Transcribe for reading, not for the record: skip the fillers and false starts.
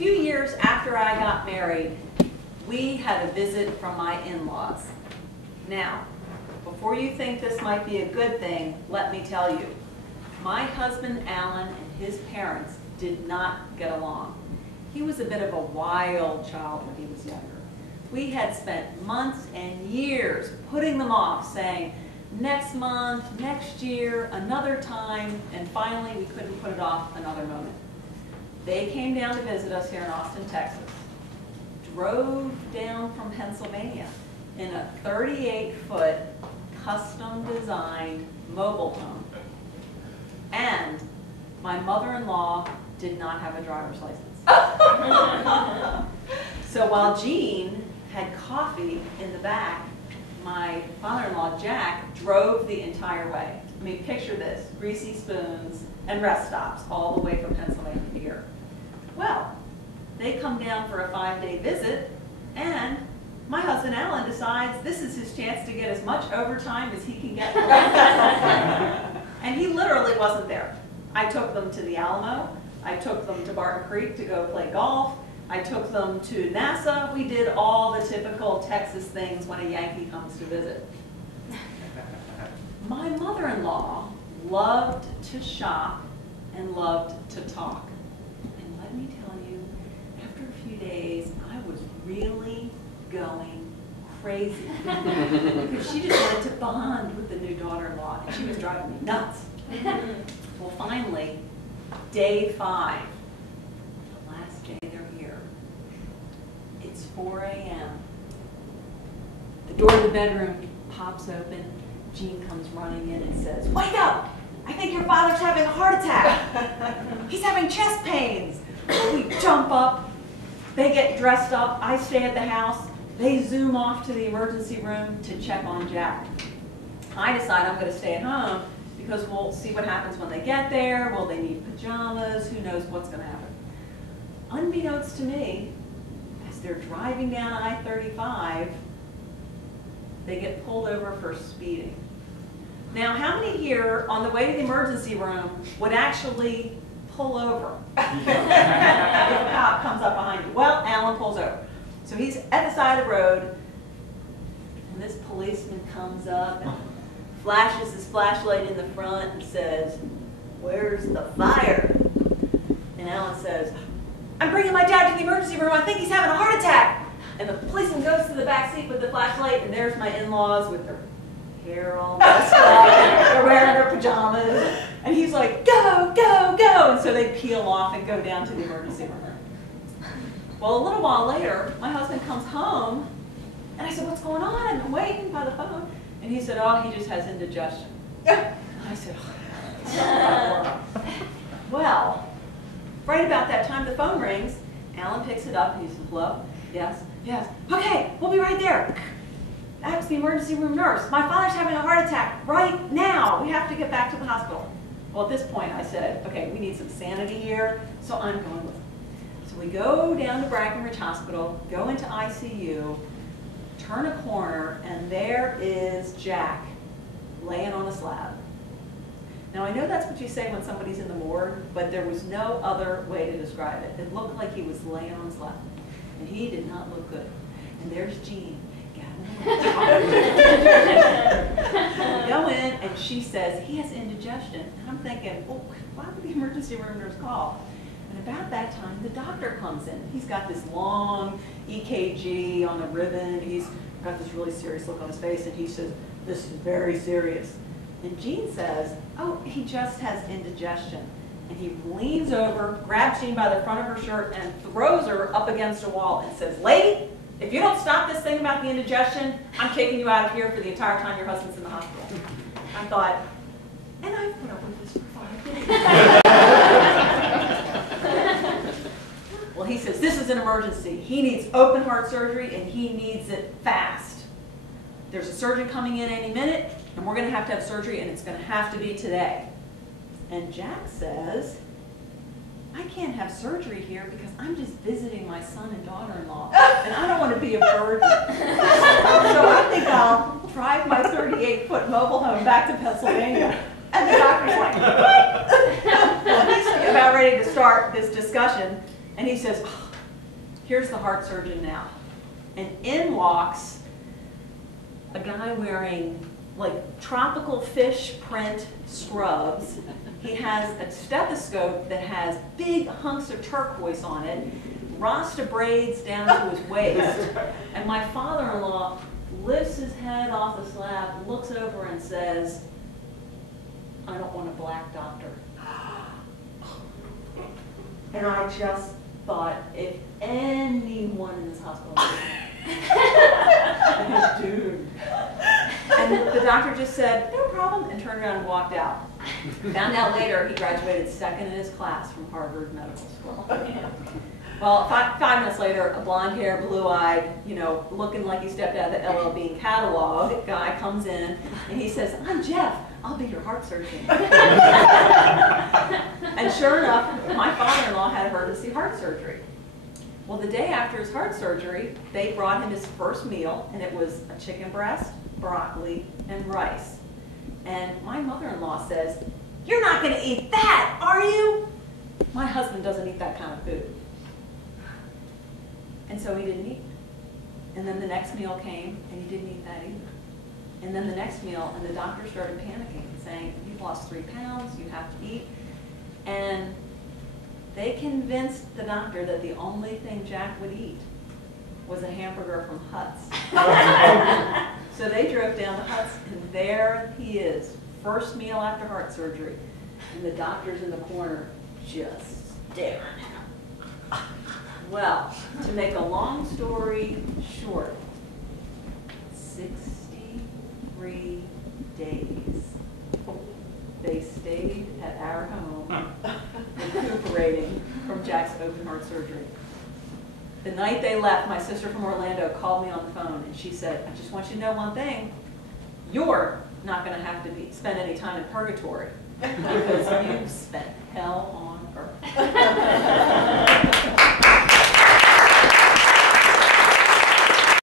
few years after I got married, we had a visit from my in-laws. Now, before you think this might be a good thing, let me tell you, my husband Alan and his parents did not get along. He was a bit of a wild child when he was younger. We had spent months and years putting them off, saying, next month, next year, another time, and finally we couldn't put it off another moment. They came down to visit us here in Austin, Texas, drove down from Pennsylvania in a 38-foot custom-designed mobile home, and my mother-in-law did not have a driver's license. So while Jean had coffee in the back, my father-in-law, Jack, drove the entire way. I mean, picture this, greasy spoons and rest stops all the way from Pennsylvania to here. Well, they come down for a 5-day visit, and my husband, Alan, decides this is his chance to get as much overtime as he can get. And he literally wasn't there. I took them to the Alamo. I took them to Barton Creek to go play golf. I took them to NASA. We did all the typical Texas things when a Yankee comes to visit. My mother-in-law loved to shop and loved to talk. And let me tell you, after a few days, I was really going crazy. Because she just wanted to bond with the new daughter-in-law, and she was driving me nuts. Well, finally, day 5, the last day they're here. It's 4 a.m. The door of the bedroom pops open. Jean comes running in and says, "Wake up! I think your father's having a heart attack. He's having chest pains." We jump up. They get dressed up. I stay at the house. They zoom off to the emergency room to check on Jack. I decide I'm going to stay at home because we'll see what happens when they get there. Will they need pajamas? Who knows what's going to happen? Unbeknownst to me, as they're driving down I-35, they get pulled over for speeding. Now, how many here on the way to the emergency room would actually pull over if a cop comes up behind you? Well, Alan pulls over. So he's at the side of the road, and this policeman comes up and flashes his flashlight in the front and says, "Where's the fire?" And Alan says, "I'm bringing my dad to the emergency room. I think he's having a heart attack." And the policeman goes to the back seat with the flashlight, and there's my in-laws with their hair all messed up. They're wearing their pajamas. And he's like, "Go, go, go." And so they peel off and go down to the emergency room. Well, a little while later, my husband comes home, and I said, "What's going on?" I've been waiting by the phone. And he said, "Oh, he just has indigestion." And I said, "Oh." Well, right about that time the phone rings. Alan picks it up and he says, "Hello? Yes? Yes. Okay, we'll be right there. That's the emergency room nurse. My father's having a heart attack right now. We have to get back to the hospital." Well, at this point I said, okay, we need some sanity here, so I'm going with him. So we go down to Brackenridge Hospital, go into ICU, turn a corner, and there is Jack laying on a slab. Now, I know that's what you say when somebody's in the morgue, but there was no other way to describe it. It looked like he was laying on a slab, and he did not look good. And there's Jean. Go in, and she says, "He has indigestion." And I'm thinking, well, why would the emergency room nurse call? And about that time, the doctor comes in. He's got this long EKG on a ribbon. He's got this really serious look on his face, and he says, "This is very serious." And Jean says, "Oh, he just has indigestion." And he leans over, grabs Jean by the front of her shirt, and throws her up against a wall and says, "Lady, if you don't stop this thing about the indigestion, I'm kicking you out of here for the entire time your husband's in the hospital." I thought, and I've put up with this for 5 days. Well, he says, "This is an emergency. He needs open heart surgery, and he needs it fast. There's a surgeon coming in any minute, and we're going to have surgery, and it's going to have to be today." And Jack says, "I can't have surgery here because I'm just visiting my son and daughter-in-law, and I don't want to be a burden. So I think I'll drive my 38-foot mobile home back to Pennsylvania." And the doctor's like, "What?" Well, he's about ready to start this discussion, and he says, "Oh, here's the heart surgeon now. And in walks a guy wearing like tropical fish print scrubs. He has a stethoscope that has big hunks of turquoise on it, Rasta braids down to his waist. And my father-in-law lifts his head off the slab, looks over and says, "I don't want a black doctor." And I just thought, if anyone in this hospital dude. And the doctor just said, "No problem," and turned around and walked out. Found out later he graduated second in his class from Harvard Medical School. Well, five minutes later, a blonde-haired, blue-eyed, you know, looking like he stepped out of the LL Bean catalog guy comes in, and he says, "I'm Jeff. I'll be your heart surgeon." And sure enough, my father-in-law had emergency heart surgery. Well, the day after his heart surgery, they brought him his first meal, and it was a chicken breast, broccoli, and rice. And my mother-in-law says, "You're not going to eat that, are you?" My husband doesn't eat that kind of food. And so he didn't eat. And then the next meal came, and he didn't eat that either. And then the next meal, and the doctor started panicking, saying, "You've lost 3 pounds, you have to eat." And they convinced the doctor that the only thing Jack would eat was a hamburger from Hut's. So they drove down to Hut's, and there he is, first meal after heart surgery. And the doctor's in the corner just staring at him. Well, to make a long story short, 63 days they stayed at our home recuperating from Jack's open heart surgery. The night they left, my sister from Orlando called me on the phone, and she said, "I just want you to know one thing. You're not going to have to spend any time in purgatory because you've spent hell on